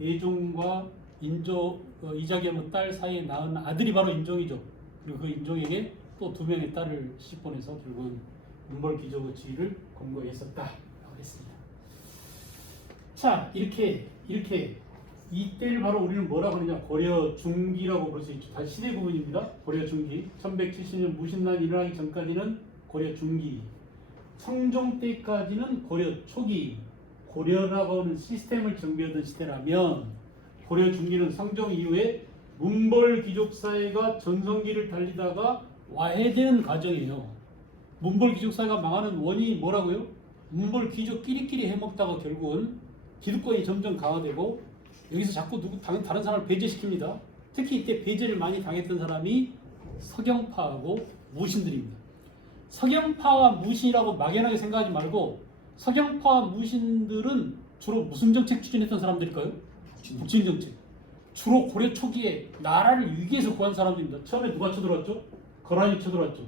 예종과 이자겸의 딸 사이에 낳은 아들이 바로 인종이죠. 그리고 그 인종에게 또 2명의 딸을 시집보내서 결국은 문벌귀족의 지위를 권고했었다라고 했습니다. 자, 이렇게 이때를 바로 우리는 뭐라고 하느냐, 고려 중기라고 볼 수 있죠. 다시 시대 구분입니다. 고려 중기, 1170년 무신난이 일어나기 전까지는 고려 중기, 성종 때까지는 고려 초기. 고려라고 하는 시스템을 정비하던 시대라면 고려 중기는 성종 이후에 문벌귀족 사회가 전성기를 달리다가 와해되는 과정이에요. 문벌귀족 사회가 망하는 원인이 뭐라고요? 문벌귀족끼리끼리 해먹다가 결국은 기득권이 점점 강화되고 여기서 자꾸 다른 사람을 배제시킵니다. 특히 이때 배제를 많이 당했던 사람이 서경파하고 무신들입니다. 서경파와 무신이라고 막연하게 생각하지 말고 서경파와 무신들은 주로 무슨 정책 추진했던 사람들일까요? 북진 정책. 주로 고려 초기에 나라를 위기에서 구한 사람들입니다. 처음에 누가 쳐들어왔죠? 거란이 쳐들어왔죠.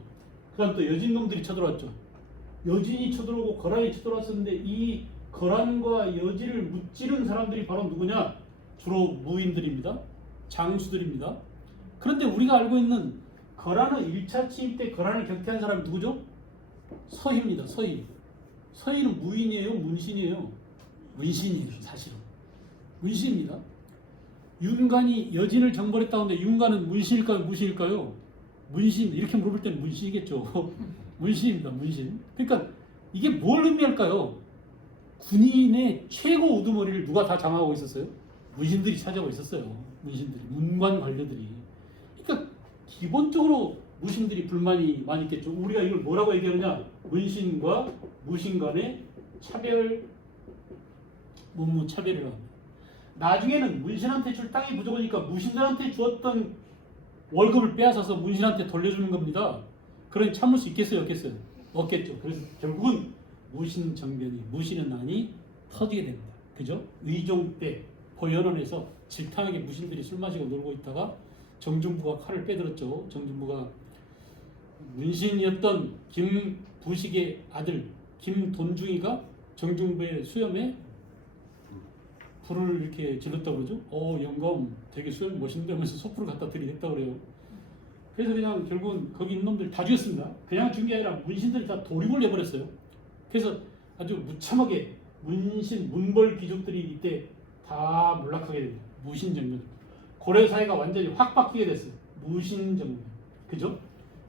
그 다음 또 여진놈들이 쳐들어왔죠. 여진이 쳐들어오고 거란이 쳐들어왔었는데 이 거란과 여진을 무찌른 사람들이 바로 누구냐? 주로 무인들입니다. 장수들입니다. 그런데 우리가 알고 있는 거란의 1차 침입 때 거란을 격퇴한 사람이 누구죠? 서희입니다. 서희. 서희는 무인이에요? 문신이에요? 문신이에요. 사실은. 문신입니다. 윤관이 여진을 정벌했다는데 윤관은 문신일까요? 무신일까요? 문신. 이렇게 물어볼 때는 문신이겠죠. 문신입니다. 문신. 그러니까 이게 뭘 의미할까요? 군인의 최고 우두머리를 누가 다 장악하고 있었어요? 문신들이 차지하고 있었어요. 문신들이. 문관 관료들이. 그러니까 기본적으로 무신들이 불만이 많이 있겠죠. 우리가 이걸 뭐라고 얘기하느냐? 문신과 무신 간의 차별, 문무차별이라고 합니다. 나중에는 문신한테 줄 땅이 부족하니까 무신들한테 주었던 월급을 빼앗아서 문신한테 돌려주는 겁니다. 그러니 참을 수 있겠어요? 없겠어요? 없겠죠. 그래서 결국은 무신 정변이, 무신의 난이 터지게 됩니다. 그죠? 의종 때 고연원에서 질타하게 무신들이 술 마시고 놀고 있다가 정중부가 칼을 빼들었죠. 정중부가 문신이었던 김부식의 아들 김돈중이가 정중부의 수염에 불을 이렇게 질렀다고 그러죠. 영감 되게 수염이 멋있는데 하면서 소풀을 갖다 들이댔다고 그래요. 그래서 그냥 결국은 거기 있는 놈들 다 죽였습니다. 그냥 죽은 게 아니라 문신들이 다 도륙을 내버렸어요. 그래서 아주 무참하게 문신, 문벌 귀족들이 이때 다 몰락하게 됩니다. 무신정변. 고려 사회가 완전히 확 바뀌게 됐어요. 무신정변. 그죠?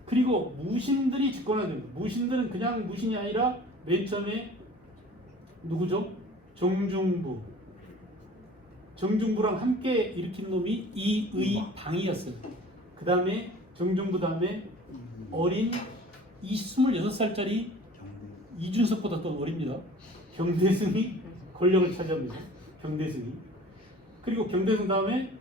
그리고 무신들이 집권하게 됩니다. 무신들은 그냥 무신이 아니라 맨 처음에 누구죠? 정중부. 정중부랑 함께 일으킨 놈이 이의방이었어요. 그 다음에 정중부 다음에 어린 26살짜리 이준석보다 더 어립니다. 경대승이 권력을 차지합니다. 경대승이. 그리고 경대승 다음에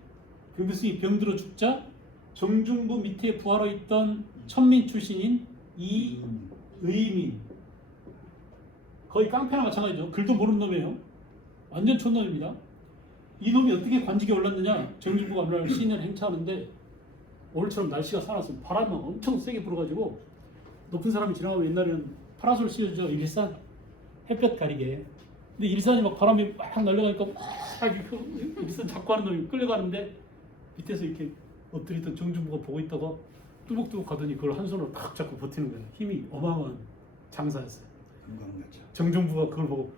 경대승이 병들어 죽자 정중부 밑에 부하로 있던 천민 출신인 이의민, 거의 깡패나 마찬가지죠. 글도 모르는 놈이에요. 완전 촌놈입니다. 이 놈이 어떻게 관직에 올랐느냐? 정중부가 어느 날 시내를 행차하는데 오늘처럼 날씨가 사나웠어요. 바람이 엄청 세게 불어가지고 높은 사람이 지나가면 옛날에는 파라솔 씌워주죠. 일산 햇볕 가리게. 근데 일산이 막 바람이 막 날려가니까 막 일산 잡고 하는 놈이 끌려가는데 밑에서 이렇게 엎드렸던 정중부가 보고 있다가 뚜벅뚜벅 가더니 그걸 한 손으로 탁 잡고 버티는 거예요. 힘이 어마어마한 장사였어요. 정중부가 그걸 보고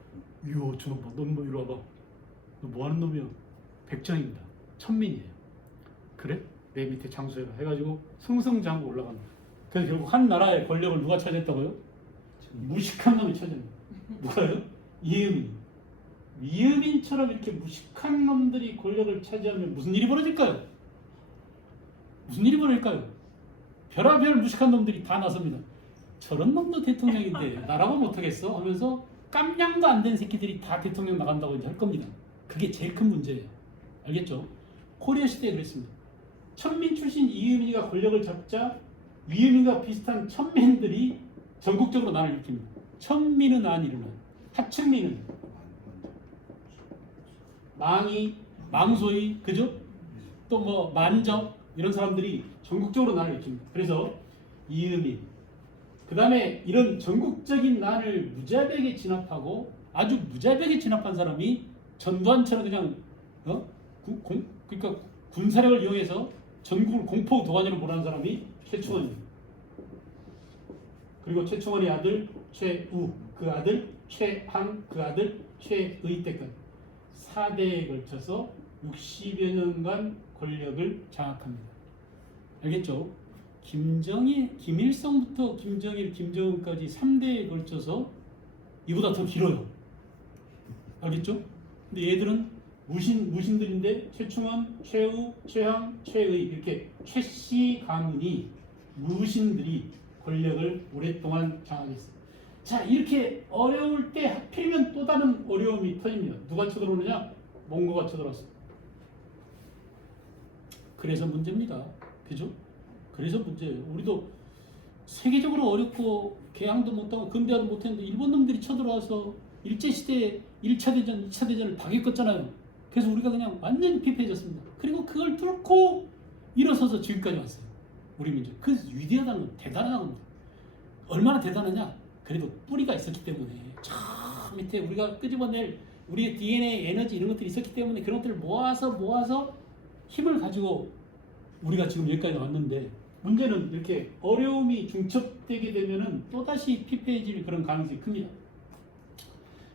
이요 저놈 봐, 넌 뭐 이리 와봐. 너 뭐 하는 놈이야? 백정입니다. 천민이에요. 그래? 내 밑에 장수해라 해가지고 승승장구 올라갑니다. 그래서 결국 한 나라의 권력을 누가 차지했다고요? 무식한 놈이 차지합니다. 누가요? 이의민. 이의민처럼 이렇게 무식한 놈들이 권력을 차지하면 무슨 일이 벌어질까요? 무슨 일이 벌어질까요? 별의별 무식한 놈들이 다 나섭니다. 저런 놈도 대통령인데 나라고 못하겠어? 하면서 깜냥도 안 된 새끼들이 다 대통령 나간다고 이제 할 겁니다. 그게 제일 큰 문제예요. 알겠죠? 고려 시대에 그랬습니다. 천민 출신 이의민이가 권력을 잡자 이의민과 비슷한 천민들이 전국적으로 난을 일으킵니다. 천민은 안 일어나. 하층민은 망이, 망소이, 그죠? 또 뭐 만적 이런 사람들이 전국적으로 난을 일으킵니다. 그래서 이의민. 그 다음에 이런 전국적인 난을 무자비하게 진압하고 아주 무자비하게 진압한 사람이 전두환처럼 그냥 그러니까 군사력을 이용해서 전국을 공포 도가니로 몰아낸 사람이 최충원입니다. 그리고 최충원의 아들 최우, 그 아들 최항, 그 아들 최의 때까지 4대에 걸쳐서 60여 년간 권력을 장악합니다. 알겠죠? 김일성부터 김정일, 김정은까지 3대에 걸쳐서 이보다 더 길어요. 알겠죠? 근데 얘들은 무신들인데 최충원, 최우, 최항, 최의 이렇게 최씨 가문이 무신들이 권력을 오랫동안 장악했어요. 자, 이렇게 어려울 때 하필이면 또 다른 어려움이 터집니다. 누가 쳐들어오느냐? 몽고가 쳐들어왔습니다. 그래서 문제입니다. 그죠? 그래서 문제예요. 우리도 세계적으로 어렵고 개항도 못하고 근대화도 못했는데 일본 놈들이 쳐들어와서 일제시대에 1차 대전, 2차 대전을 다 겪었잖아요. 그래서 우리가 그냥 완전히 피폐해졌습니다. 그리고 그걸 뚫고 일어서서 지금까지 왔어요. 우리 민족. 그 위대하다는 건 대단한 겁니다. 얼마나 대단하냐? 그래도 뿌리가 있었기 때문에 저 밑에 우리가 끄집어낼 우리의 DNA, 에너지 이런 것들이 있었기 때문에 그런 것들을 모아서 힘을 가지고 우리가 지금 여기까지 왔는데 문제는 이렇게 어려움이 중첩되게 되면은 또다시 피폐해질 그런 가능성이 큽니다.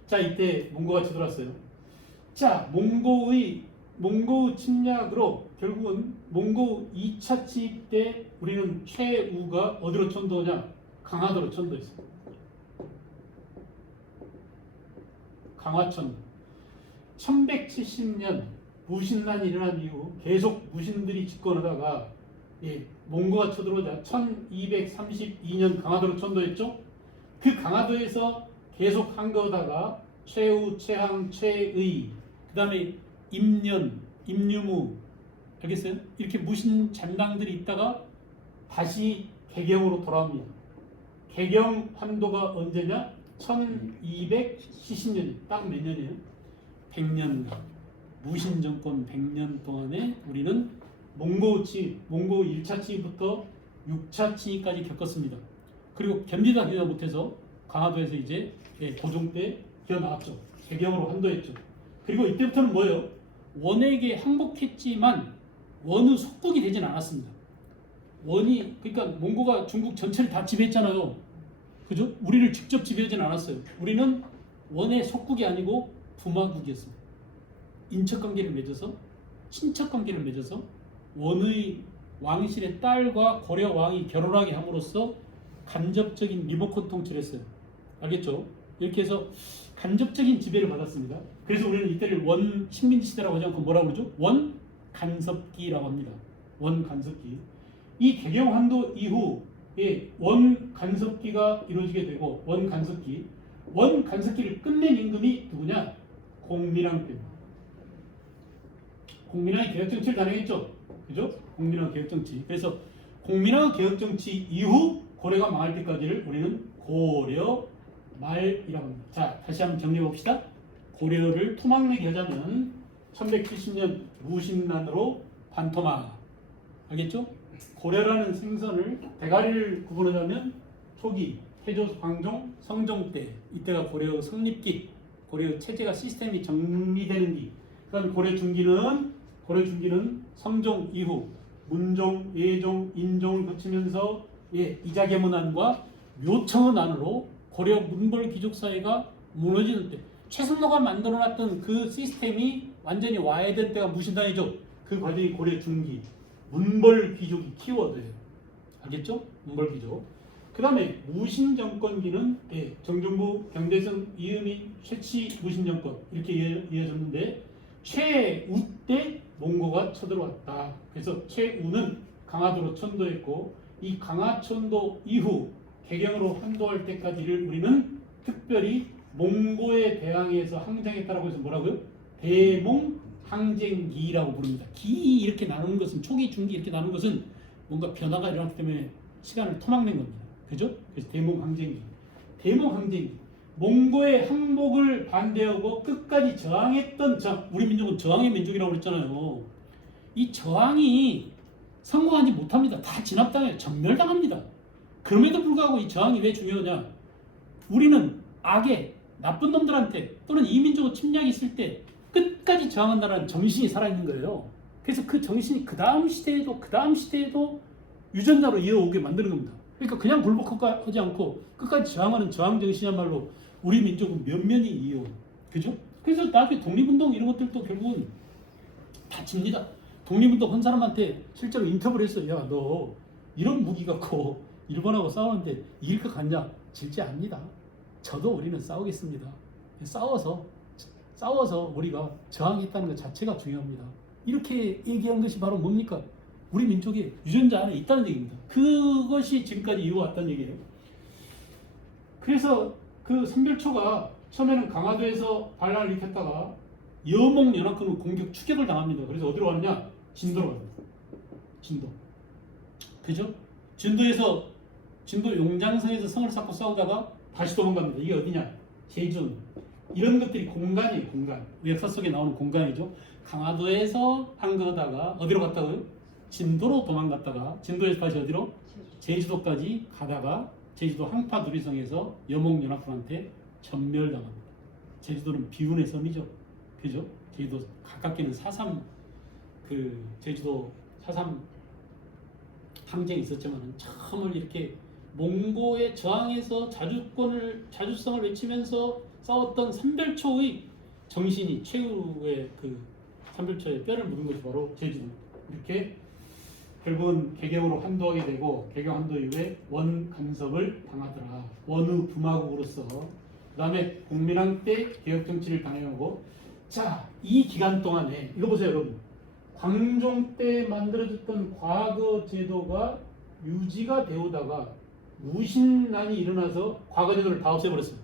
자, 이때 몽고가 쳐들어왔어요. 자, 몽고의 침략으로 결국은 몽고 2차 침입 때 우리는 최우가 어디로 천도하냐? 강화도로 천도했어요. 강화천. 1170년 무신난이 일어난 이후 계속 무신들이 집권하다가 몽고가 쳐들어오자 1232년 강화도로 천도했죠. 그 강화도에서 계속 한 거다가 최우, 최항, 최의, 그 다음에 임년, 임유무, 알겠어요? 이렇게 무신 잔당들이 있다가 다시 개경으로 돌아옵니다. 개경 환도가 언제냐? 1270년, 딱 몇 년이에요? 100년간. 무신 정권 100년 동안에 우리는 몽고 1차 침입부터 6차 침입까지 겪었습니다. 그리고 견디다 못해서 강화도에서 이제 고종 때 기어 나왔죠. 개경으로 환도했죠. 그리고 이때부터는 뭐예요? 원에게 항복했지만 원의 속국이 되진 않았습니다. 원이 그러니까 몽고가 중국 전체를 다 지배했잖아요. 그죠? 우리를 직접 지배하진 않았어요. 우리는 원의 속국이 아니고 부마국이었습니다. 인척관계를 맺어서 친척관계를 맺어서 원의 왕실의 딸과 고려 왕이 결혼하게 함으로써 간접적인 리모컨 통치를 했어요. 알겠죠? 이렇게 해서 간접적인 지배를 받았습니다. 그래서 우리는 이때를 원 식민지 시대라고 하지 않고 뭐라고 그러죠? 원 간섭기라고 합니다. 원 간섭기. 이 개경 환도 이후에 원 간섭기가 이루어지게 되고 원 간섭기를 끝낸 임금이 누구냐? 공민왕 때입니다. 공민왕이 개혁정치를 단행했죠. 그죠? 공민왕 개혁정치. 그래서 공민왕 개혁정치 이후 고려가 망할 때까지를 우리는 고려 말이라고 합니다. 자, 다시 한번 정리해 봅시다. 고려를 토막내기 하자면 1170년 무신난으로 반토막. 알겠죠? 고려라는 생선을 대가리를 구분하자면 초기 태조, 광종, 성종 때 이때가 고려 성립기, 고려 체제가 시스템이 정리되는 기. 그다음 고려 중기는 성종 이후 문종, 예종, 인종을 거치면서 이자계문안과 묘청은안으로 고려 문벌 귀족 사회가 무너지는 때 최승로가 만들어놨던 그 시스템이 완전히 와야 될 때가 무신난이죠. 그 과정이 고려 중기 문벌 귀족이 키워드예요. 알겠죠? 문벌 귀족. 그 다음에 무신 정권기는 정종부, 경대성, 이음인, 최치 무신 정권 이렇게 이어졌는데 최우 때 몽고가 쳐들어왔다. 그래서 최우는 강화도로 천도했고 이 강화천도 이후 개경으로 환도할 때까지를 우리는 특별히 몽고에 대항해서 항쟁했다라고 해서 뭐라고요? 대몽항쟁기라고 부릅니다. 기 이렇게 나누는 것은 초기, 중기 이렇게 나누는 것은 뭔가 변화가 일어났기 때문에 시간을 토막낸 겁니다. 그죠? 그래서 대몽항쟁기. 몽고의 항복을 반대하고 끝까지 저항했던 우리 민족은 저항의 민족이라고 그랬잖아요. 이 저항이 성공하지 못합니다. 다 진압당해요. 전멸당합니다. 그럼에도 불구하고 이 저항이 왜 중요하냐? 우리는 악의 나쁜 놈들한테 또는 이 민족의 침략이 있을 때 끝까지 저항한다는 정신이 살아있는 거예요. 그래서 그 정신이 그 다음 시대에도 유전자로 이어오게 만드는 겁니다. 그러니까 그냥 굴복하지 않고 끝까지 저항하는 저항 정신이야말로 우리 민족은 면면이 이어온, 그죠? 그래서 나중에 독립운동 이런 것들도 결국은 다 집니다. 독립운동 한 사람한테 실제로 인터뷰를 했어요. 야, 너 이런 무기 갖고 일본하고 싸우는데 이길 것 같냐? 질지 않습니다. 저도 우리는 싸우겠습니다. 싸워서 우리가 저항했다는 것 자체가 중요합니다. 이렇게 얘기한 것이 바로 뭡니까? 우리 민족의 유전자 안에 있다는 얘기입니다. 그것이 지금까지 이어왔다는 얘기예요. 그래서 그 선별초가 처음에는 강화도에서 반란을 일으켰다가 여몽연합군은 공격 추격을 당합니다. 그래서 어디로 갔냐? 진도로 갑니다. 진도. 그죠? 진도 용장성에서 성을 쌓고 싸우다가 다시 도망갑니다. 이게 어디냐? 제준. 이런 것들이 공간이에요. 공간. 역사 속에 나오는 공간이죠. 강화도에서 한 거다가 어디로 갔다고요? 진도로 도망갔다가 진도에서 다시 어디로? 제주도까지 가다가 제주도 항파누리성에서 여몽연합군한테 전멸당합니다. 제주도는 비운의 섬이죠. 그죠? 제주도 가깝게는 4.3 제주도 4.3 항쟁이 있었지만 처음을 이렇게 몽고에 저항해서 자주성을 외치면서 싸웠던 삼별초의 정신이 최후의 그 삼별초의 뼈를 묻은 것이 바로 제주도. 이렇게 결국은 개경으로 한도하게 되고 개경 한도 이후에 원간섭을 당하더라. 원의 부마국으로서 그 다음에 공민왕 때 개혁정치를 단행하고 자, 이 기간 동안에 이거 보세요 여러분. 광종 때 만들어졌던 과거 제도가 유지가 되오다가 무신난이 일어나서 과거 제도를 다 없애버렸어요.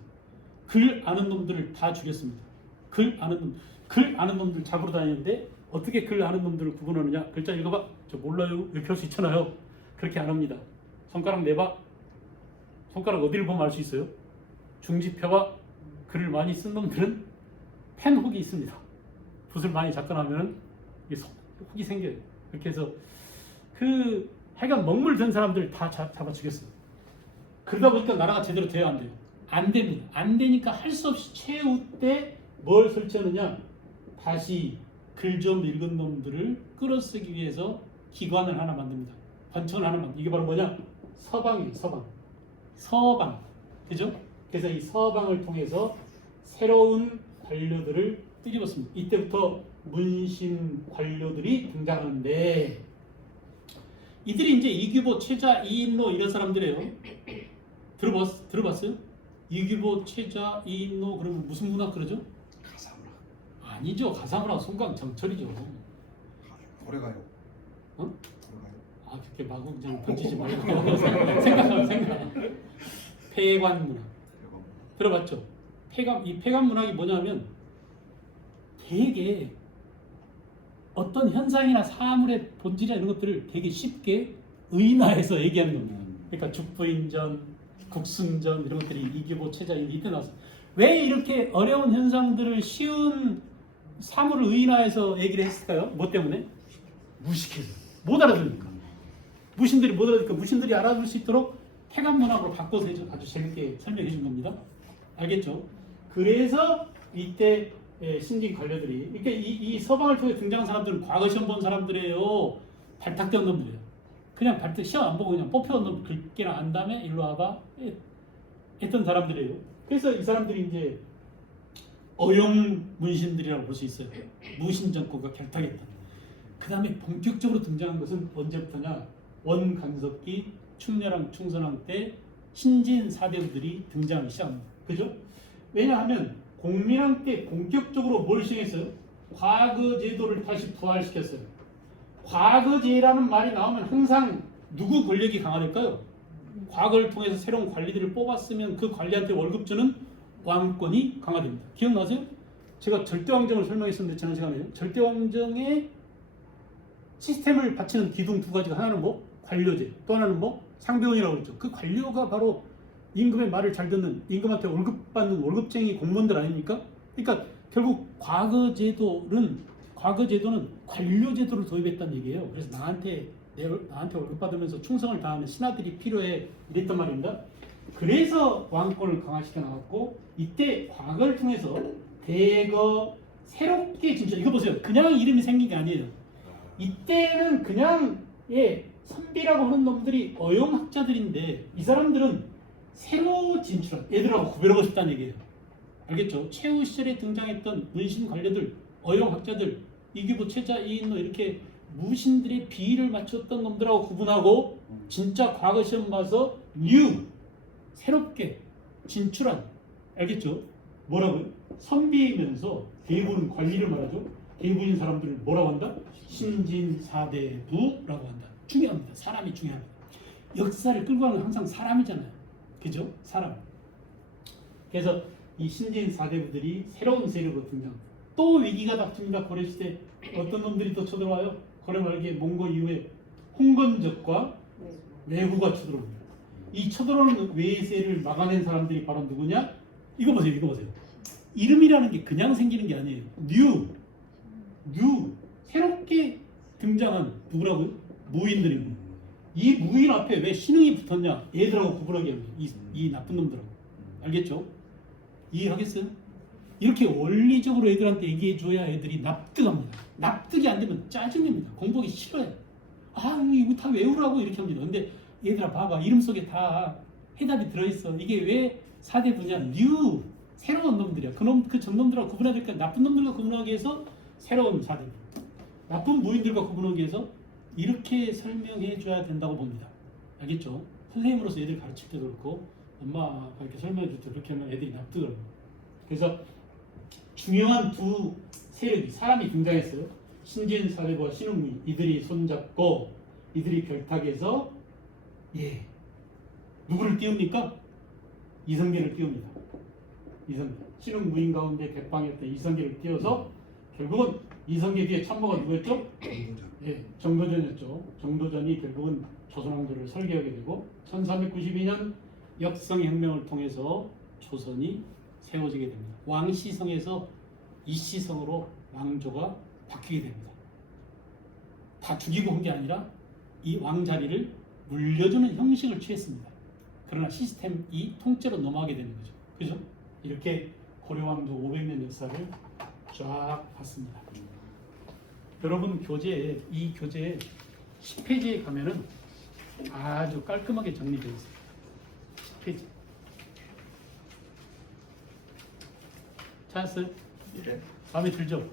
글 아는 놈들을 다 죽였습니다. 글 아는 놈들 잡으러 다니는데 어떻게 글 아는 놈들을 구분하느냐? 글자 읽어봐. 저 몰라요. 이렇게 할 수 있잖아요. 그렇게 안 합니다. 손가락 내봐. 손가락 어디를 보면 알 수 있어요? 중지 펴봐. 글을 많이 쓴 놈들은 펜 훅이 있습니다. 붓을 많이 작동하면 훅이 생겨요. 그렇게 해서 하여간 먹물 든 사람들 다 잡아 죽였어요. 그러다 보니까 나라가 제대로 돼야 안 돼요. 안 됩니다. 안 되니까 할 수 없이 최후 때 뭘 설치하느냐? 다시 글 좀 읽은 놈들을 끌어쓰기 위해서 기관을 하나 만듭니다. 관청을 하나 만듭니다. 이게 바로 뭐냐? 서방이에요. 서방. 그죠? 그래서 이 서방을 통해서 새로운 관료들을 띠집었습니다. 이때부터 문신 관료들이 등장하는데 이들이 이제 이규보, 최자, 이인로 이런 사람들이에요. 들어봤어요? 이규보, 최자, 이인로 그러면 무슨 문학 그러죠? 가사문학. 아니죠. 가사문학 송강 정철이죠. 고래가요. 어? 고래가요. 아 그렇게 마구 그냥 던지지 말고 생각. 폐관 문학. 들어봤죠? 이 폐관 문학이 뭐냐면 되게 어떤 현상이나 사물의 본질이나 이런 것들을 되게 쉽게 의인화해서 얘기하는 겁니다. 그러니까 죽부인전, 국승전 이런 것들이 이규보, 최자인 이때 나왔어요. 왜 이렇게 어려운 현상들을 쉬운 사물을 의인화해서 얘기를 했을까요? 뭐 때문에? 무식해서. 못 알아들으니까. 무신들이 못 알아들으니까 무신들이 알아들 수 있도록 폐관 문학으로 바꿔서 아주 재밌게 설명해 준 겁니다. 알겠죠? 그래서 이때 신진 관료들이 그러니까 이 서방을 통해 등장한 사람들은 과거 시험 본 사람들이에요. 발탁된 놈들이에요. 그냥 시험 안 보고 그냥 뽑혀온 놈 글게나 안 다음에 일로 와봐 했던 사람들이에요. 그래서 이 사람들이 이제 어용 문신들이라고 볼 수 있어요. 무신 정권과 결탁했다. 그 다음에 본격적으로 등장한 것은 언제부터냐? 원간섭기 충렬왕 충선왕 때 신진 사대부들이 등장하기 시작합니다. 그죠? 왜냐하면 공민왕 때 본격적으로 뭘 시행했어요? 과거 제도를 다시 부활시켰어요. 과거제라는 말이 나오면 항상 누구 권력이 강화될까요? 과거를 통해서 새로운 관리들을 뽑았으면 그 관리한테 월급 주는 왕권이 강화됩니다. 기억나세요? 제가 절대왕정을 설명했었는데 지난 시간에 절대왕정의 시스템을 바치는 기둥 두 가지가 하나는 뭐? 관료제, 또 하나는 뭐? 상배원이라고 그랬죠. 그 관료가 바로 임금의 말을 잘 듣는, 임금한테 월급 받는 월급쟁이 공무원들 아닙니까? 그러니까 결국 과거 제도는 관료 제도를 도입했다는 얘기예요. 그래서 나한테 월급 받으면서 충성을 다하는 신하들이 필요해 이랬단 말입니다. 그래서 왕권을 강화시켜 나갔고 이때 과거를 통해서 대거 새롭게 진짜 이거 보세요. 그냥 이름이 생긴 게 아니에요. 이때는 그냥 선비라고 하는 놈들이 어용학자들인데 이 사람들은 새로 진출한 애들하고 구별하고 싶다는 얘기예요. 알겠죠? 최후 시절에 등장했던 문신 관료들, 어용학자들, 이규보, 최자, 이인노 이렇게 무신들의 비위를 맞췄던 놈들하고 구분하고 진짜 과거 시험 봐서 새롭게 진출한, 알겠죠? 뭐라고요? 선비이면서 대부는 관리를 말하죠. 대부인 사람들을 뭐라고 한다? 신진사대부라고 한다. 중요합니다. 사람이 중요합니다. 역사를 끌고 가는 건 항상 사람이잖아요. 그죠? 사람. 그래서 이 신진사대부들이 새로운 세력으로 등장. 또 위기가 닥칩니다. 고려시대 어떤 놈들이 또 쳐들어와요? 고려 말기에 몽고 이후에 홍건적과 외구가 쳐들어옵니다. 이 쳐들어오는 외세를 막아낸 사람들이 바로 누구냐? 이거 보세요. 이거 보세요. 이름이라는 게 그냥 생기는 게 아니에요. 새롭게 등장한 누구라고요? 무인들입니다. 이 무인 앞에 왜 신흥이 붙었냐? 얘들하고 구분하게 합니다. 이 나쁜 놈들하고. 알겠죠? 이해하겠어요? 이렇게 원리적으로 애들한테 얘기해 줘야 애들이 납득합니다. 납득이 안 되면 짜증냅니다. 공부하기 싫어요. 이거 다 외우라고 이렇게 합니다. 근데 얘들아 봐봐. 이름 속에 다 해답이 들어있어. 이게 왜 사대부냐? 새로운 놈들이야. 그 전놈들하고 구분하니까 나쁜 놈들과 구분하기 위해서 새로운 사대부. 나쁜 무인들과 구분하기 위해서 이렇게 설명해 줘야 된다고 봅니다. 알겠죠? 선생님으로서 애들 가르칠 때도 그렇고 엄마가 이렇게 설명해 줄 때 그렇게 하면 애들이 납득을 합니다. 그래서 중요한 두 세력이 사람이 등장했어요. 신진사대부와 신흥무인 이들이 손잡고 이들이 결탁해서 누구를 띄웁니까? 이성계를 띄웁니다. 이성계. 신흥무인 가운데 백방이었던 이성계를 띄워서 결국은 이성계 뒤에 참모가 누구였죠? 정도전이었죠. 정도전이 결국은 조선왕조를 설계하게 되고 1392년 역성혁명을 통해서 조선이 세워지게 됩니다. 왕시성에서 이시성으로 왕조가 바뀌게 됩니다. 다 죽이고 한 게 아니라 이 왕자리를 물려주는 형식을 취했습니다. 그러나 시스템이 통째로 넘어가게 되는 거죠. 그죠? 이렇게 고려왕조 500년 역사를 쫙 봤습니다. 여러분 이 교재에 10페이지에 가면은 아주 깔끔하게 정리되어 있어요. 10페이지. 찾았어요? 예. 마음에 들죠?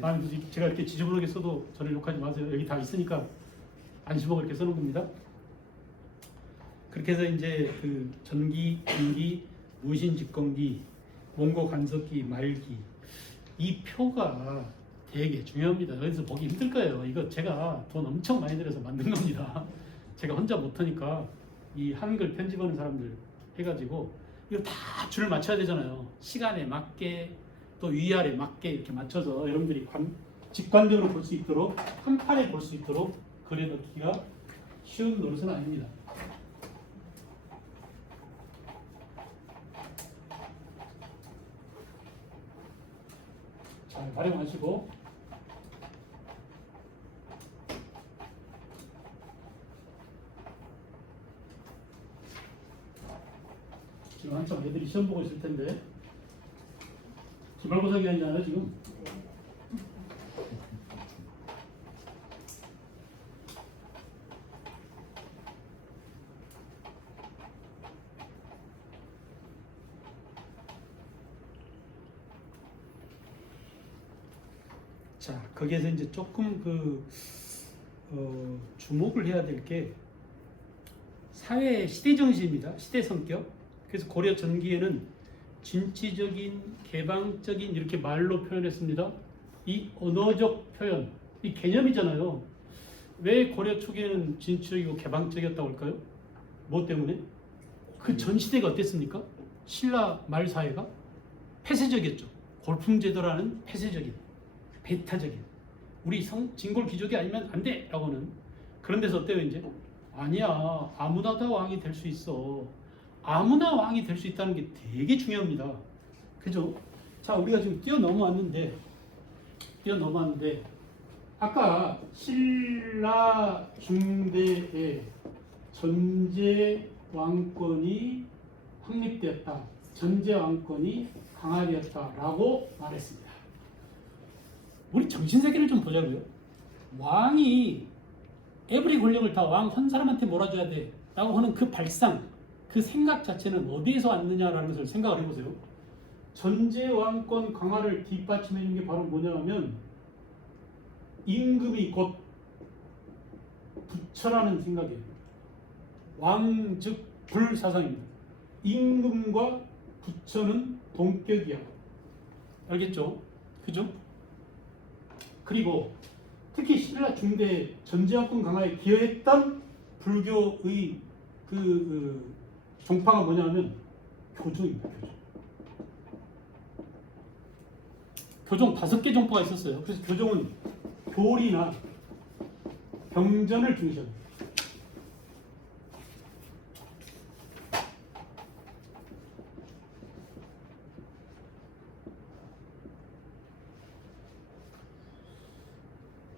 마음에 들지? 제가 이렇게 지저분하게 써도 저를 욕하지 마세요. 여기 다 있으니까 안심하고 이렇게 써놓은 겁니다. 그렇게 해서 이제 그 전기, 중기, 무신직공기, 몽고 간섭기, 말기 이 표가 되게 중요합니다. 그래서 보기 힘들 거예요. 이거 제가 돈 엄청 많이 들여서 만든 겁니다. 제가 혼자 못하니까 이 한글 편집하는 사람들 해가지고 이거 다 줄 맞춰야 되잖아요. 시간에 맞게 또 위아래 맞게 이렇게 맞춰서 여러분들이 직관적으로 볼 수 있도록 한 판에 볼 수 있도록 그려넣기가 쉬운 노릇은 아닙니다. 잘 활용하시고 지금 한참 애들이 시험 보고 있을 텐데 기말고사 기간이잖아요 지금. 자, 거기에서 이제 조금 주목을 해야 될 게 사회 시대 정신입니다. 시대 성격. 그래서 고려 전기에는 진취적인, 개방적인 이렇게 말로 표현했습니다. 이 언어적 표현, 이 개념이잖아요. 왜 고려 초기에는 진취적이고 개방적이었다고 할까요? 뭐 때문에? 그 전 시대가 어땠습니까? 신라 말 사회가 폐쇄적이었죠. 골품제도라는 폐쇄적인, 배타적인, 우리 진골 귀족이 아니면 안 돼! 라고 하는 그런 데서 어때요 이제? 아니야, 아무나 다 왕이 될 수 있어. 아무나 왕이 될 수 있다는 게 되게 중요합니다. 그죠? 자, 우리가 지금 뛰어넘어왔는데 아까 신라 중대에 전제 왕권이 확립되었다. 전제 왕권이 강화되었다라고 말했습니다. 우리 정신세계를 좀 보자고요. 왕이 에브리 권력을 다 왕 한 사람한테 몰아줘야 돼 라고 하는 그 발상, 그 생각 자체는 어디에서 왔느냐라는 것을 생각을 해보세요. 전제 왕권 강화를 뒷받침해 준 게 바로 뭐냐면 임금이 곧 부처라는 생각이에요. 왕 즉 불사상입니다. 임금과 부처는 동격이야. 알겠죠? 그죠? 그리고 특히 신라 중대 전제왕권 강화에 기여했던 불교의 그 종파가 뭐냐면 교종입니다. 교종 5개 종파가 있었어요. 그래서 교종은 교리나 병전을 중시합니다.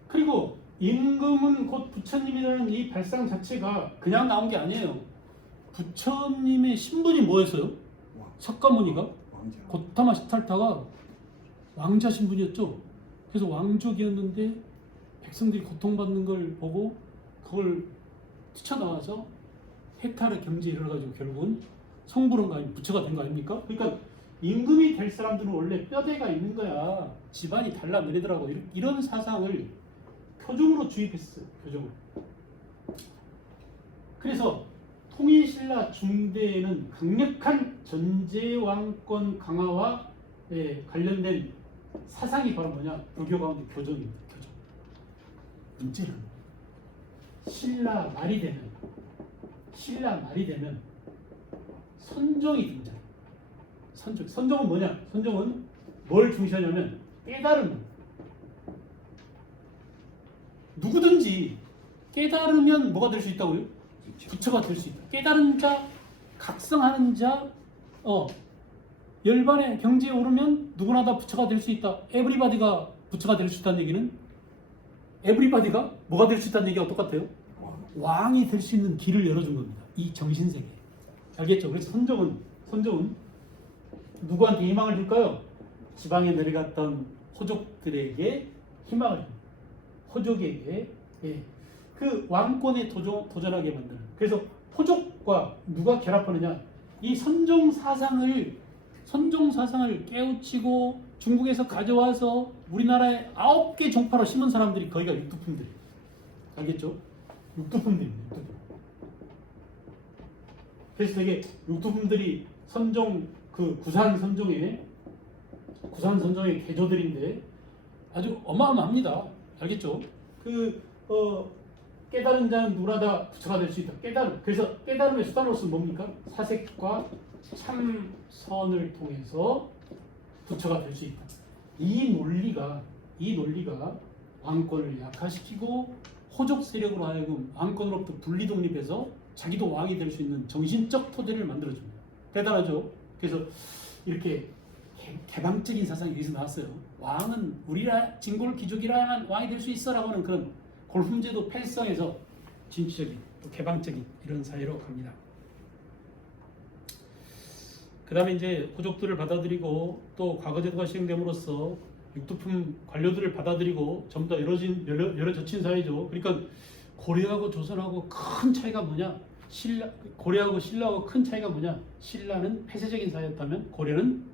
그리고 임금은 곧 부처님이라는 이 발상 자체가 그냥 나온 게 아니에요. 부처님의 신분이 뭐였어요? 석가모니가 왕자. 고타마 시탈타가 왕자 신분이었죠. 그래서 왕족이었는데 백성들이 고통받는 걸 보고 그걸 뛰쳐나와서 해탈의 경지에 이르러가지고 결국은 성불한가 아니면 부처가 된 거 아닙니까? 그러니까 임금이 될 사람들은 원래 뼈대가 있는 거야. 집안이 달라내리더라고. 이런 사상을 표종으로 주입했어요. 표종으로. 그래서 통일신라 중대에는 강력한 전제왕권 강화와 관련된 사상이 바로 뭐냐? 불교 가운데 교종입니다. 교종. 문제는 신라 말이 되면 선종이 등장. 선종은 뭐냐? 선종은 뭘 중시하냐면 깨달음. 누구든지 깨달으면 뭐가 될 수 있다고요? 부처가 될 수 있다. 깨달은 자, 각성하는 자, 열반의 경지에 오르면 누구나 다 부처가 될 수 있다. 에브리바디가 부처가 될 수 있다는 얘기는 에브리바디가 뭐가 될 수 있다는 얘기가 똑같아요. 왕이 될 수 있는 길을 열어준 겁니다. 이 정신세계. 알겠죠? 그래서 선종은 누구한테 희망을 줄까요? 지방에 내려갔던 호족들에게 희망을 줍니다. 호족에게 그 왕권에 도전하게 만드는. 그래서 호족과 누가 결합하느냐? 이 선종 사상을 깨우치고 중국에서 가져와서 우리나라에 9개 종파로 심은 사람들이 거기가 육두품들이에요. 알겠죠? 육두품들입니다. 그래서 되게 육두품들이 선종 그 구산 선종의 개조들인데 아주 어마어마합니다. 알겠죠? 깨달은 자는 누구나 다 부처가 될 수 있다. 그래서 깨달음의 수단으로서 뭡니까? 사색과 참선을 통해서 부처가 될 수 있다. 이 논리가 왕권을 약화시키고 호족 세력으로 하여금 왕권으로부터 분리 독립해서 자기도 왕이 될 수 있는 정신적 토대를 만들어줍니다. 대단하죠? 그래서 이렇게 개방적인 사상이 여기서 나왔어요. 왕은 우리라 진골 귀족이라야만 왕이 될 수 있어라고 하는 그런 골품제도 폐성에서 진취적인 또 개방적인 이런 사회로 갑니다. 그 다음에 이제 호족들을 받아들이고 또 과거제도가 시행됨으로써 육두품 관료들을 받아들이고 전부 다 열어젖힌 사회죠. 그러니까 고려하고 조선하고 큰 차이가 뭐냐? 고려하고 신라하고 큰 차이가 뭐냐? 신라는 폐쇄적인 사회였다면 고려는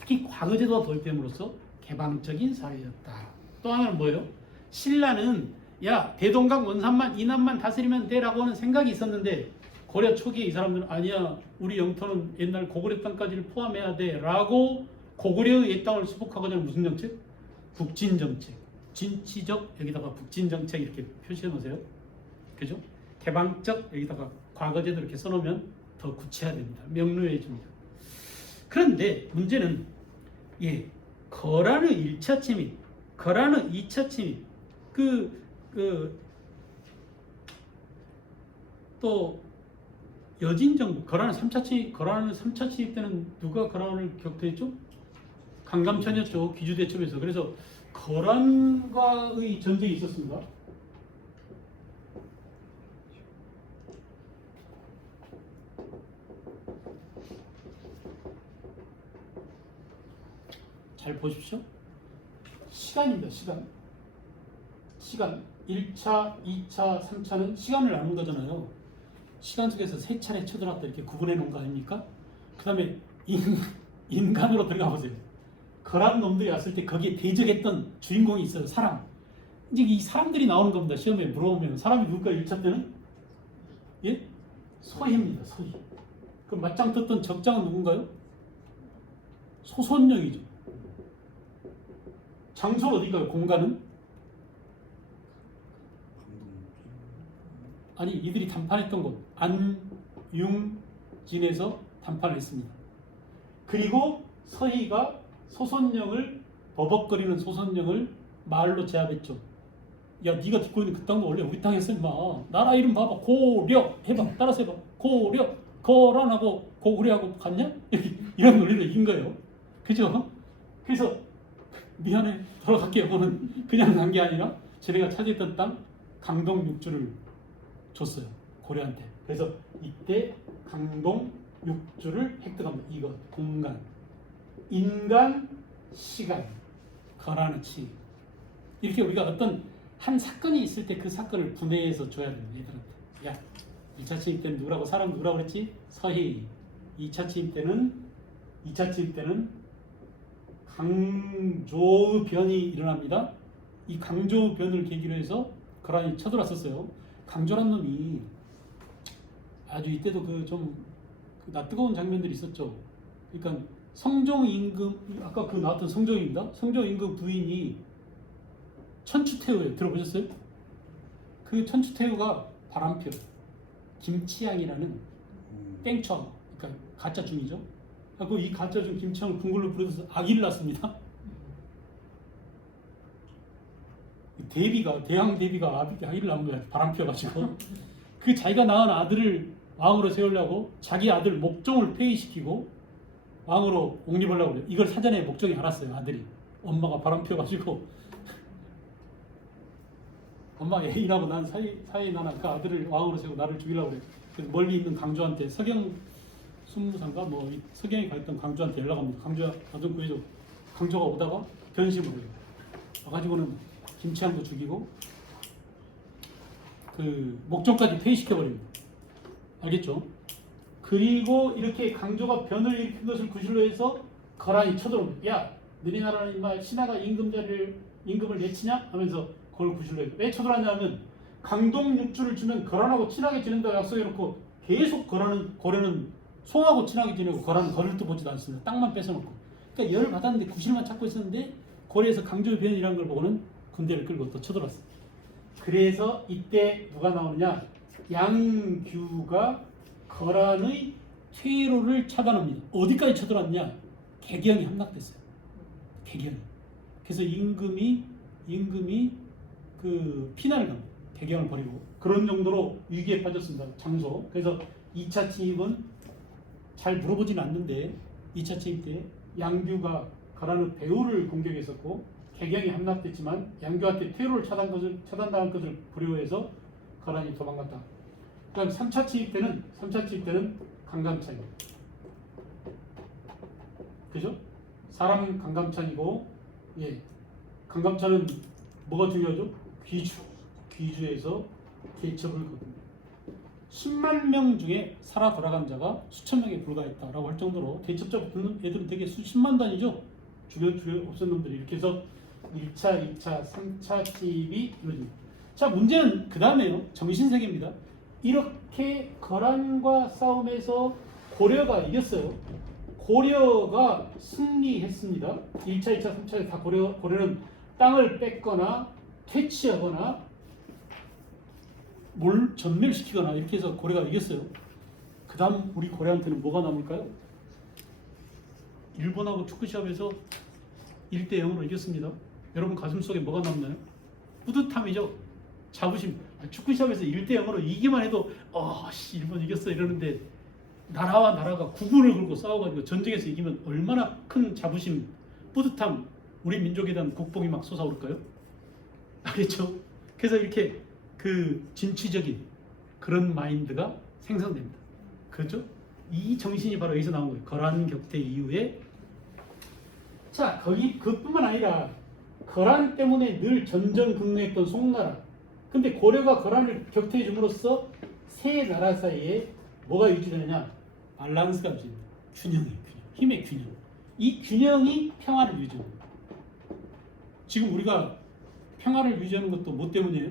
특히 과거제도가 도입됨으로써 개방적인 사회였다. 또 하나는 뭐예요? 신라는 야 대동강 원산만 이남만 다스리면 돼라고 하는 생각이 있었는데 고려 초기에 이 사람들은 아니야 우리 영토는 옛날 고구려 땅까지를 포함해야 돼라고 고구려의 옛 땅을 수복하고자 하는 무슨 정책? 북진정책. 진취적 여기다가 북진정책 이렇게 표시해 놓으세요. 그죠? 개방적 여기다가 과거제도 이렇게 써놓으면 더 구체화됩니다. 명료해 줍니다. 그런데 문제는 거란의 1차 침입, 거란의 2차 침입, 또 여진정부, 거란의 3차 침입 때는 누가 거란을 격퇴했죠? 강감천이었죠. 귀주대첩에서. 그래서 거란과의 전쟁이 있었습니다. 잘 보십시오. 시간입니다. 시간 1차, 2차, 3차는 시간을 나눈 거잖아요. 시간 속에서 3차례 쳐들어왔다 이렇게 구분해 놓은 거 아닙니까? 그 다음에 인간으로 들어가 보세요. 거란 놈들이 왔을 때 거기에 대적했던 주인공이 있어요. 사람. 이제 이 사람들이 나오는 겁니다. 시험에 물어보면 사람이 누굴까요? 1차 때는? 예? 서희입니다. 서희. 그럼 맞짱 떴던 적장은 누군가요? 소선영이죠. 장소는 어디일까요? 공간은? 아니 이들이 담판했던 곳 안융진에서 담판을 했습니다. 그리고 서희가 소선영을 버벅거리는 소선영을 마을로 제압했죠. 야 네가 듣고 있는 그 땅도 원래 우리 땅이었어 임마. 나라 이름 봐봐. 고려 해봐. 따라서 해봐. 고려 거란하고 고구려하고 같냐? 이런 논리로 이긴 거예요. 그죠? 그래서 미안해 돌아갈게요. 그거는 그냥 간 게 아니라 쟤네가 차지했던 땅 강동 6주를 줬어요. 고려한테. 그래서 이때 강동 6주를 획득합니다. 이거 공간, 인간, 시간, 거란의 치. 이렇게 우리가 어떤 한 사건이 있을 때 그 사건을 분해해서 줘야 됩니다. 얘들한테. 야 1차 침입 때는 누구라고 사람 누구라고 그랬지? 서희. 2차 침입 때는 강조의 변이 일어납니다. 이 강조의 변을 계기로 해서 거란이 쳐들어왔었어요. 강조란 놈이 아주 이때도 그 좀 뜨거운 장면들이 있었죠. 그러니까 성종 임금 아까 그 나왔던 성종입니다. 성종 임금 부인이 천추태후예요. 들어보셨어요? 그 천추태후가 바람표 김치향이라는 땡처 그러니까 가짜 중이죠. 그리고 이 가짜 중 김치향을 궁궐로 부르면서 아기를 낳습니다. 대왕 대비가 아기를 낳은 거야. 바람피워가지고 그 자기가 낳은 아들을 왕으로 세우려고 자기 아들 목종을 폐위시키고 왕으로 옹립하려고 그래요. 이걸 사전에 목종이 알았어요. 아들이 엄마가 바람피워가지고 엄마 애인하고 난 사이에 나나 그 아들을 왕으로 세우고 나를 죽이려고 그래. 그래서 멀리 있는 강조한테 서경 순무상가 뭐 서경에 가 있던 강조한테 연락합니다. 강조야 나좀 구해줘. 강조가 오다가 변심을 해요. 와가지고는 김치향도 죽이고 그 목종까지 폐위시켜 버립니다. 알겠죠? 그리고 이렇게 강조가 변을 일으킨 것을 구실로 해서 거란이 쳐들어옵니다. 야, 너희 나라는 인마 신하가 임금을 내치냐? 하면서 그걸 구실로 해요. 왜 쳐들어왔냐면 강동 6주를 주면 거란하고 친하게 지낸다고 약속해놓고 계속 고려는 송하고 친하게 지내고 거란은 거릴도 보지도 않습니다. 땅만 뺏어놓고. 그러니까 열을 받았는데 구실만 찾고 있었는데 고려에서 강조의 변이라는 걸 보고는 군대를 끌고 또 쳐들어왔어요. 그래서 이때 누가 나오느냐? 양규가 거란의 퇴로를 차단합니다. 어디까지 쳐들어왔냐? 개경이 함락됐어요. 개경이. 그래서 임금이 그 피난을 갑니다. 개경을 버리고 그런 정도로 위기에 빠졌습니다. 장소. 그래서 2차 침입은 잘 물어보지는 않는데 2차 침입 때 양규가 거란의 배후를 공격했었고 개경이 함락됐지만 양규한테 퇴로를 차단당한 것을 두려워해서 거란이 도망갔다. 그다음 3차 침입 때는 강감찬입니다. 그죠? 사람 강감찬이고 예. 강감찬은 뭐가 중요하죠? 귀주에서 개첩을 거둡니다. 10만 명 중에 살아 돌아간 자가 수천 명에 불과했다라고 할 정도로 개첩자 붙는 애들은 되게 수십만 단위죠. 죽여 없앤 놈들이. 이렇게 해서 1차, 2차, 3차 침입이 이루어집니다. 자, 문제는 그 다음에요. 정신세계입니다. 이렇게 거란과 싸움에서 고려가 이겼어요. 고려가 승리했습니다. 1차, 2차, 3차에 다 고려는 땅을 뺏거나 퇴치하거나 전멸시키거나 이렇게 해서 고려가 이겼어요. 그 다음 우리 고려한테는 뭐가 남을까요? 일본하고 축구시합에서 1대0으로 이겼습니다. 여러분 가슴속에 뭐가 남나요? 뿌듯함이죠. 자부심. 축구시합에서 1대0으로 이기만 해도 일본 이겼어 이러는데 나라와 나라가 국군을 걸고 싸워가지고 전쟁에서 이기면 얼마나 큰 자부심, 뿌듯함, 우리 민족에 대한 국뽕이 막 솟아오를까요? 알겠죠? 그래서 이렇게 그 진취적인 그런 마인드가 생성됩니다. 그렇죠? 이 정신이 바로 여기서 나온 거예요. 거란 격퇴 이후에. 자, 그뿐만 아니라 거란 때문에 늘 전전긍긍했던 송나라. 근데 고려가 거란을 격퇴해 줌으로써 세 나라 사이에 뭐가 유지되느냐? 밸런스가 유지됩니다. 균형이에요. 균형. 힘의 균형. 이 균형이 평화를 유지합니다. 지금 우리가 평화를 유지하는 것도 뭐 때문이에요?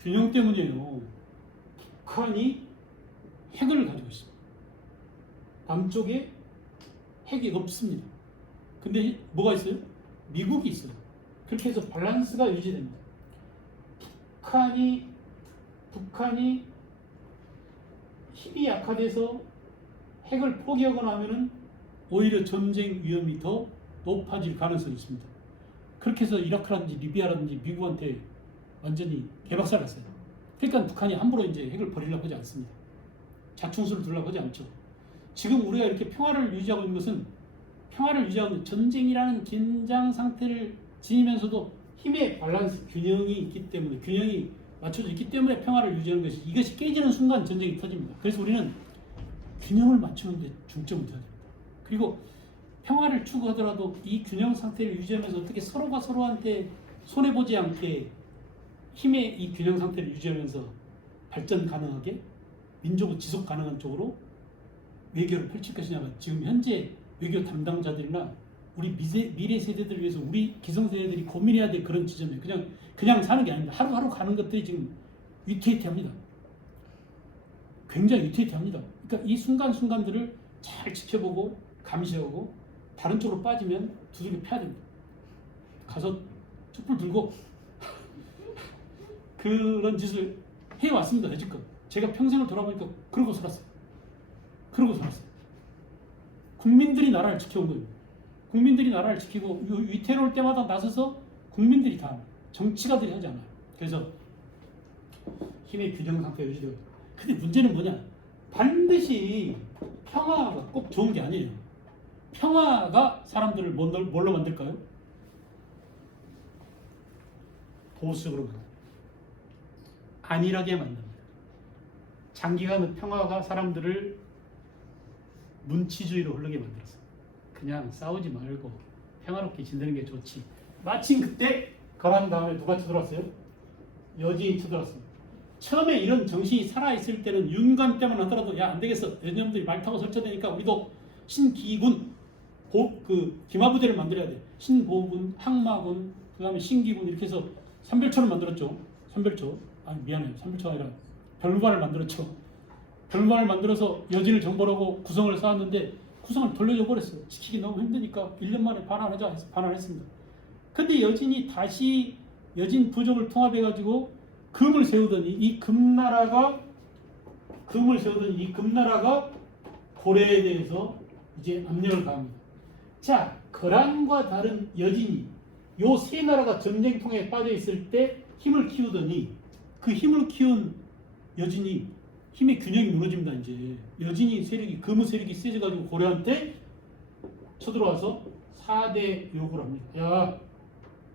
균형 때문이에요. 북한이 핵을 가지고 있습니다. 남쪽에 핵이 없습니다. 근데 뭐가 있어요? 미국이 있어요. 그렇게 해서 밸런스가 유지됩니다. 북한이 힘이 약화돼서 핵을 포기하거나 하면은 오히려 전쟁 위험이 더 높아질 가능성이 있습니다. 그렇게 해서 이라크라든지 리비아라든지 미국한테 완전히 개박살 났어요. 그러니까 북한이 함부로 이제 핵을 버리려고 하지 않습니다. 자충수를 두려고 하지 않죠. 지금 우리가 이렇게 평화를 유지하고 있는 것은 평화를 유지하는 전쟁이라는 긴장 상태를 지니면서도 힘의 밸런스, 균형이 있기 때문에 균형이 맞춰져 있기 때문에 평화를 유지하는 것이 이것이 깨지는 순간 전쟁이 터집니다. 그래서 우리는 균형을 맞추는 데 중점을 둬야 됩니다. 그리고 평화를 추구하더라도 이 균형 상태를 유지하면서 어떻게 서로가 서로한테 손해보지 않게 힘의 이 균형 상태를 유지하면서 발전 가능하게 민족을 지속 가능한 쪽으로 외교를 펼칠 것이냐가 지금 현재 외교 담당자들이나 우리 미래 세대들을 위해서 우리 기성세대들이 고민해야 될 그런 지점이에요. 그냥 사는 게 아닙니다. 하루하루 가는 것들이 지금 위태위태합니다. 굉장히 위태위태합니다. 그러니까 이 순간순간들을 잘 지켜보고 감시하고 다른 쪽으로 빠지면 두들겨 패야 됩니다. 가서 촛불 들고 그런 짓을 해왔습니다. 여지껏. 제가 평생을 돌아보니까 그러고 살았어요. 국민들이 나라를 지켜온 거예요. 국민들이 나라를 지키고 위태로울 때마다 나서서 국민들이 다 합니다. 정치가들이 하지 않아요. 그래서 힘의 균형 상태가 유지되고 있다. 근데 문제는 뭐냐? 반드시 평화가 꼭 좋은 게 아니에요. 평화가 사람들을 뭘로 만들까요? 보수적으로 만듭니다. 안일하게 만듭니다. 장기간의 평화가 사람들을 문치주의로 흐르게 만들었어요. 그냥 싸우지 말고 평화롭게 지내는 게 좋지. 마침 그때 거란 다음에 누가 쳐들어왔어요? 여진이 쳐들어왔습니다. 처음에 이런 정신이 살아있을 때는 윤관 때만 하더라도 야 안되겠어. 여진놈들이 말 타고 설쳐대니까 우리도 신기군 기마부대를 만들어야 돼. 신보군, 항마군, 그 다음에 신기군 이렇게 해서 삼별초를 만들었죠. 삼별초. 아니 미안해요. 삼별초가 아니라 별관을 만들었죠. 별관을 만들어서 여진을 정벌하고 구성을 쌓았는데 구성을 돌려줘 버렸어요. 지키기 너무 힘드니까 1년 만에 반환하자 해서 반환했습니다. 근데 여진이 다시 여진 부족을 통합해가지고 금을 세우더니 이 금나라가 고려에 대해서 이제 압력을 가합니다. 자, 거란과 다른 여진이 요 세 나라가 전쟁통에 빠져 있을 때 힘을 키우더니 그 힘을 키운 여진이 힘의 균형이 무너집니다. 이제 여진이 세력이 금의 세력이 세져가지고 고려한테 쳐들어와서 4대 요구를 합니다. 야,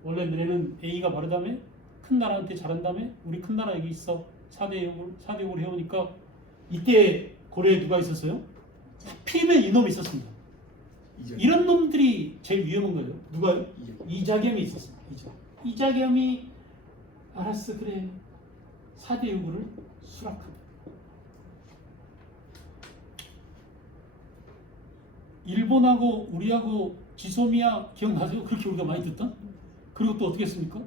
원래 너네는 A가 바르다며? 큰 나라한테 잘한다며? 우리 큰 나라 여기 있어. 4대 요구를 해오니까 이때 고려에 누가 있었어요? 하필이면 이놈이 있었습니다. 이런 놈들이 제일 위험한 거예요. 누가요? 이자겸이 있었습니다. 이자겸이 알았어 그래 4대 요구를 수락합니다. 일본하고 우리하고 지소미아 기억나세요? 그렇게 우리가 많이 듣던? 그리고 또 어떻게 했습니까?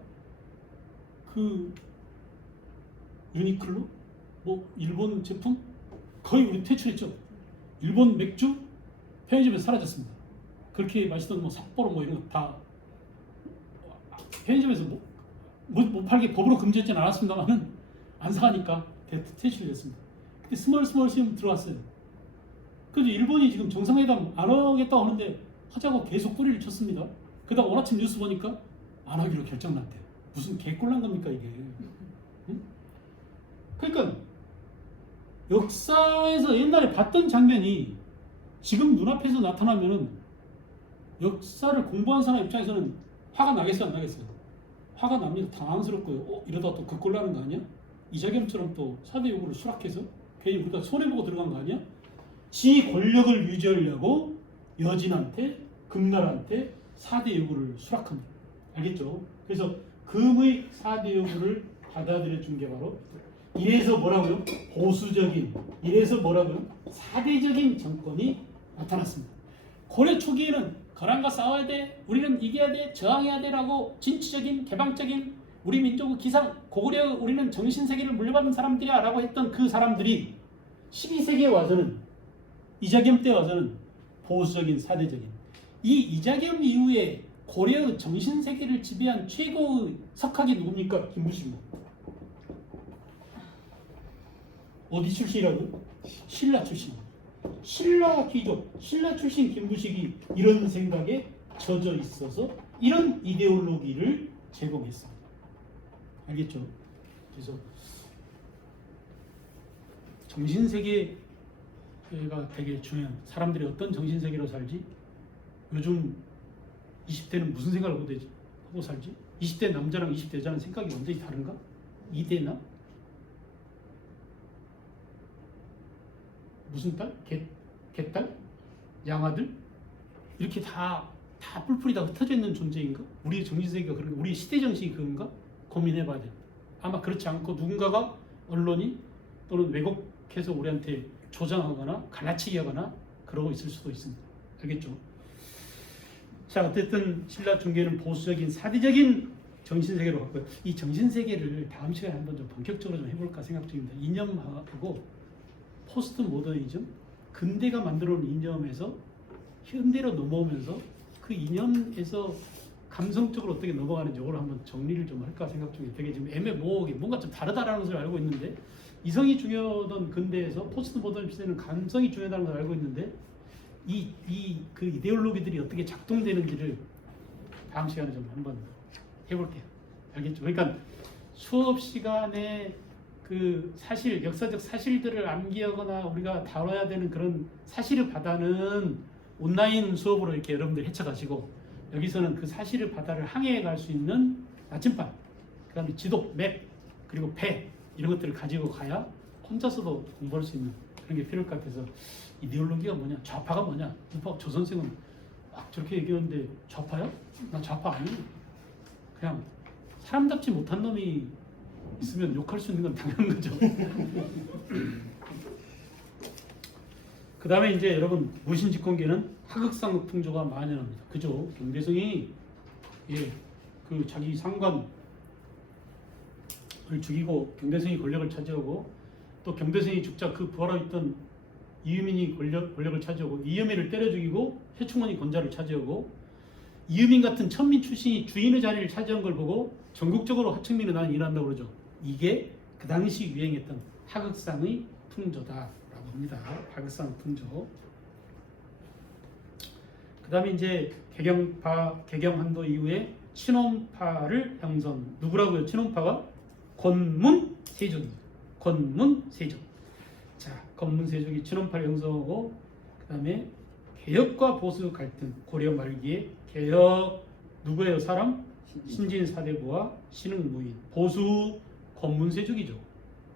그 유니클로? 뭐 일본 제품? 거의 우리 퇴출했죠. 일본 맥주? 편의점에서 사라졌습니다. 그렇게 맛있던 뭐 삿포로 뭐 이런 거 다 편의점에서 못 팔게 법으로 금지했지는 않았습니다만은 안 사가니까 퇴출됐습니다. 근데 스몰 시험 들어왔어요. 그래서 일본이 지금 정상회담 안 하겠다고 하는데 하자고 계속 뿌리를 쳤습니다. 그러다가 오늘 아침 뉴스 보니까 안 하기로 결정났대요. 무슨 개꼴난 겁니까 이게? 응? 그러니까 역사에서 옛날에 봤던 장면이 지금 눈앞에서 나타나면은 역사를 공부한 사람 입장에서는 화가 나겠어요, 안 나겠어요? 화가 납니다. 당황스럽고요. 이러다 또 그 꼴 나는 거 아니야? 이자겸처럼 또 4대 요구를 수락해서 괜히 우리가 손해보고 들어간 거 아니야? 지 권력을 유지하려고 여진한테 금나라한테 4대 요구를 수락합니다. 알겠죠? 그래서 금의 4대 여부를 받아들여 준 게 바로 이래서 뭐라고요? 보수적인, 이래서 뭐라고요? 사대적인 정권이 나타났습니다. 고려 초기에는 거란과 싸워야 돼, 우리는 이겨야 돼, 저항해야 돼라고 진취적인, 개방적인 우리 민족의 기상, 고구려 우리는 정신세계를 물려받은 사람들이야 라고 했던 그 사람들이 12세기에 와서는 이자겸 때 와서는 보수적인, 사대적인, 이 이자겸 이후에 고려의 정신세계를 지배한 최고의 석학이 누굽니까? 김부식입니다. 어디 출신이라고요? 신라 출신. 신라 귀족, 신라 출신 김부식이 이런 생각에 젖어 있어서 이런 이데올로기를 제공했습니다. 알겠죠? 그래서 정신세계가 되게 중요한, 사람들이 어떤 정신세계로 살지? 요즘 20대는 무슨 생각을 하고 살지? 20대 남자랑 20대 여자는 생각이 완전히 다른가? 이대나? 무슨 딸? 개딸? 양아들? 이렇게 다 뿔뿔이 다 흩어져 있는 존재인가? 우리의 정신세계가 그런가? 우리의 시대 정신이 그런가? 고민해봐야 돼. 아마 그렇지 않고 누군가가 언론이 또는 왜곡해서 우리한테 조장하거나 갈라치기 하거나 그러고 있을 수도 있습니다. 알겠죠? 자, 어쨌든 신라 중계는 보수적인 사대적인 정신세계로 갔고요. 이 정신세계를 다음 시간에 한번 좀 본격적으로 좀 해볼까 생각 중입니다. 이념하고 포스트 모더니즘, 근대가 만들어 놓은 이념에서 현대로 넘어오면서 그 이념에서 감성적으로 어떻게 넘어가는지 이걸 한번 정리를 좀 할까 생각 중에 되게 지금 애매모호하게 뭔가 좀 다르다라는 것을 알고 있는데, 이성이 중요하던 근대에서 포스트 모더니즘 시대는 감성이 중요하다는 걸 알고 있는데 그 이데올로기들이 어떻게 작동되는지를 다음 시간에 좀 한번 해볼게요. 알겠죠? 그러니까 수업 시간에 그 사실, 역사적 사실들을 암기하거나 우리가 다뤄야 되는 그런 사실의 바다는 온라인 수업으로 이렇게 여러분들 헤쳐가시고, 여기서는 그 사실의 바다를 항해해 갈 수 있는 나침반, 그 다음에 지도, 맵, 그리고 배, 이런 것들을 가지고 가야 혼자서도 공부할 수 있는 그런 게 필요할 것 같아서, 이데올로기가 뭐냐, 좌파가 뭐냐, 조 선생은 막 저렇게 얘기하는데 좌파야? 나 좌파 아니야. 그냥 사람답지 못한 놈이 있으면 욕할 수 있는 건 당연한 거죠. 그 다음에 이제 여러분, 무신집권계는 하극상국 풍조가 만연합니다. 그죠? 경대성이 그 자기 상관을 죽이고 경대성이 권력을 차지하고, 또 경대성이 죽자 그 부하러 있던 이유민이 권력을 차지하고, 이유민을 때려 죽이고 최충원이 권좌를 차지하고, 이유민 같은 천민 출신이 주인의 자리를 차지한 걸 보고 전국적으로 하층민은 난 일한다고 그러죠. 이게 그 당시 유행했던 하극상의 풍조다라고 합니다. 하극상 풍조. 그 다음에 이제 개경한도 이후에 친원파를 형성. 누구라고요? 친원파가 권문세족입니다. 권문세족. 자, 권문세족이 친원파를 형성하고, 그 다음에 개혁과 보수 갈등. 고려 말기에 개혁 누구예요? 사람? 신진사대부와 신흥무인. 보수 권문세족이죠.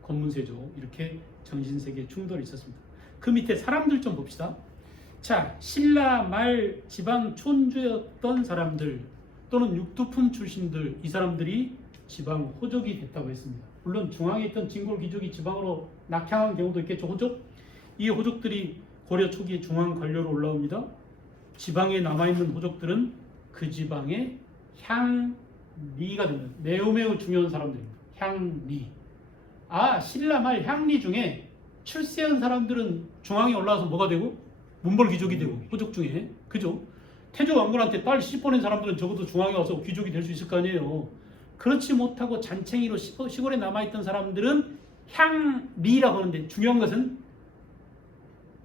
권문세족. 이렇게 정신세계 충돌이 있었습니다. 그 밑에 사람들 좀 봅시다. 자, 신라 말 지방 촌주였던 사람들 또는 육두품 출신들, 이 사람들이 지방 호족이 됐다고 했습니다. 물론 중앙에 있던 진골 귀족이 지방으로 낙향한 경우도 있겠죠. 호족? 이 호족들이 고려 초기에 중앙 관료로 올라옵니다. 지방에 남아있는 호족들은 그 지방의 향리가 됩니다. 매우 중요한 사람들입니다. 향리. 아, 신라 말 향리 중에 출세한 사람들은 중앙에 올라와서 뭐가 되고? 문벌 귀족이 되고, 호족 중에. 그죠? 태조 왕건한테 딸 시집보낸 사람들은 적어도 중앙에 와서 귀족이 될 수 있을 거 아니에요. 그렇지 못하고 잔챙이로 시골에 남아있던 사람들은 향리라고 하는데, 중요한 것은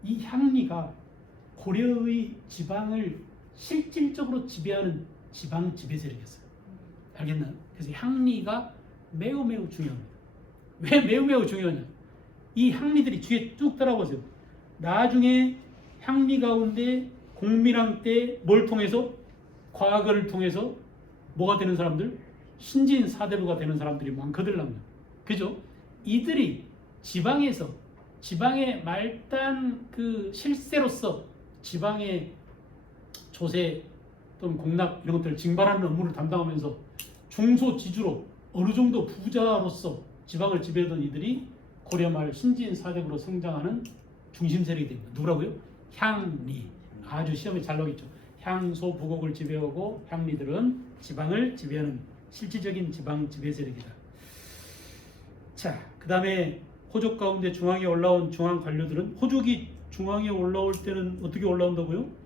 이 향리가 고려의 지방을 실질적으로 지배하는 지방 지배 세력이었어요. 알겠나요? 그래서 향리가 매우 중요합니다. 왜 매우 중요하냐? 이 향리들이 뒤에 쭉 따라오세요. 나중에 향리 가운데 공밀왕 때 뭘 통해서? 과거를 통해서 뭐가 되는 사람들? 신진 사대부가 되는 사람들이 많거든요. 그죠? 이들이 지방에서 지방의 말단 그 실세로서 지방의 조세 또는 공납 이런 것들을 징발하는 업무를 담당하면서 중소지주로 어느 정도 부자로서 지방을 지배하던 이들이 고려 말 신진 사대부로 성장하는 중심 세력이 됩니다. 누구라고요? 향리. 아주 시험에 잘 나오겠죠. 향소 부곡을 지배하고 향리들은 지방을 지배하는 실질적인 지방 지배 세력이다. 자, 그 다음에 호족 가운데 중앙에 올라온 중앙 관료들은 호족이 중앙에 올라올 때는 어떻게 올라온다고요?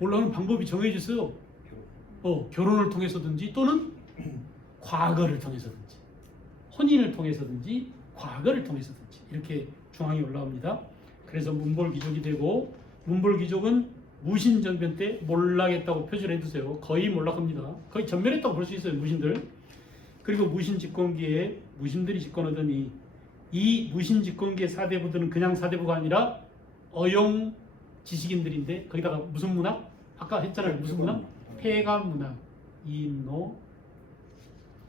올라오는 방법이 정해져 있어요. 결혼을 통해서든지 또는 과거를 통해서든지 혼인을 통해서든지 과거를 통해서든지 이렇게 중앙에 올라옵니다. 그래서 문벌귀족이 되고 문벌귀족은 무신정변 때 몰락했다고 표시를 해두세요. 거의 몰락합니다. 거의 전멸했다고 볼 수 있어요. 무신들. 그리고 무신집권기에 무신들이 집권하더니 이 무신집권기의 사대부들은 그냥 사대부가 아니라 어용 지식인들인데 거기다가 무슨 문학? 아까 했잖아요. 무슨 문학? 폐가문학. 이인노,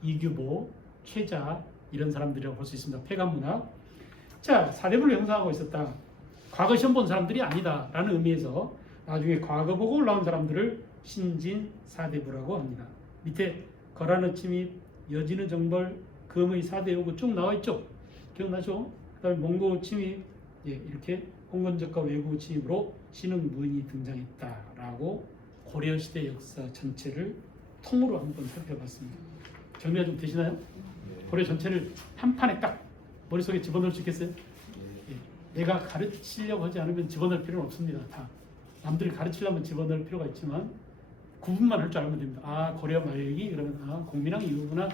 이규보, 최자 이런 사람들이라고 볼 수 있습니다. 폐가문학. 자, 사대부를 형성하고 있었다. 과거 시험 본 사람들이 아니다 라는 의미에서 나중에 과거 보고 올라온 사람들을 신진 사대부라고 합니다. 밑에 거란의 침입, 여진의 정벌, 금의 사대 요구 쭉 나와 있죠. 기억나죠? 그 다음에 몽고 침입, 이렇게 홍건적과 외구 침입으로 신흥 무인이 등장했다라고 고려시대 역사 전체를 통으로 한번 살펴봤습니다. 정리가 좀 되시나요? 고려 전체를 한 판에 딱 머릿속에 집어넣을 수 있겠어요? 내가 가르치려고 하지 않으면 집어넣을 필요는 없습니다. 다 남들이 가르치려면 집어넣을 필요가 있지만 구분만 할 줄 알면 됩니다. 아, 고려 말기 그러면 공민왕 이후구나.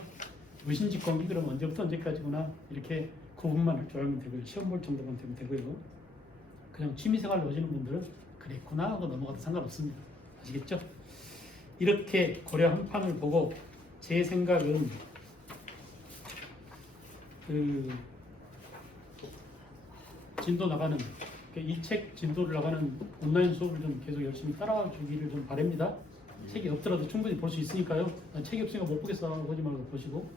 무신집권기 그러면 언제부터 언제까지구나. 이렇게 구분만 할 줄 알면 되고요. 시험 볼 정도만 되면 되고요. 그냥 취미생활로 하시는 분들은 그랬구나 하고 넘어가도 상관없습니다. 아시겠죠? 이렇게 고려 한 판을 보고 제 생각은 진도 나가는 이 책 진도를 나가는 온라인 수업을 좀 계속 열심히 따라주기를 좀 바랍니다. 책이 없더라도 충분히 볼 수 있으니까요. 책이 없으니까 못 보겠어 하지 말고 보시고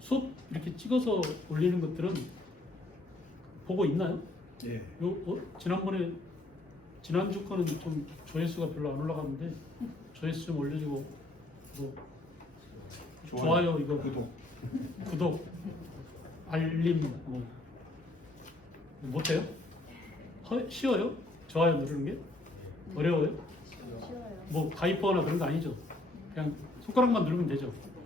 수업 이렇게 찍어서 올리는 것들은 보고 있나요? 예. 지난번에 지난주 거는 좀 조회수가 별로 안 올라가는데 조회수 좀 올려주고 뭐 좋아요 이거 구독 알림 못해요? 쉬워요? 좋아요 누르는 게? 어려워요? 쉬워요. 뭐 가입하거나 그런 거 아니죠? 그냥 손가락만 누르면 되죠?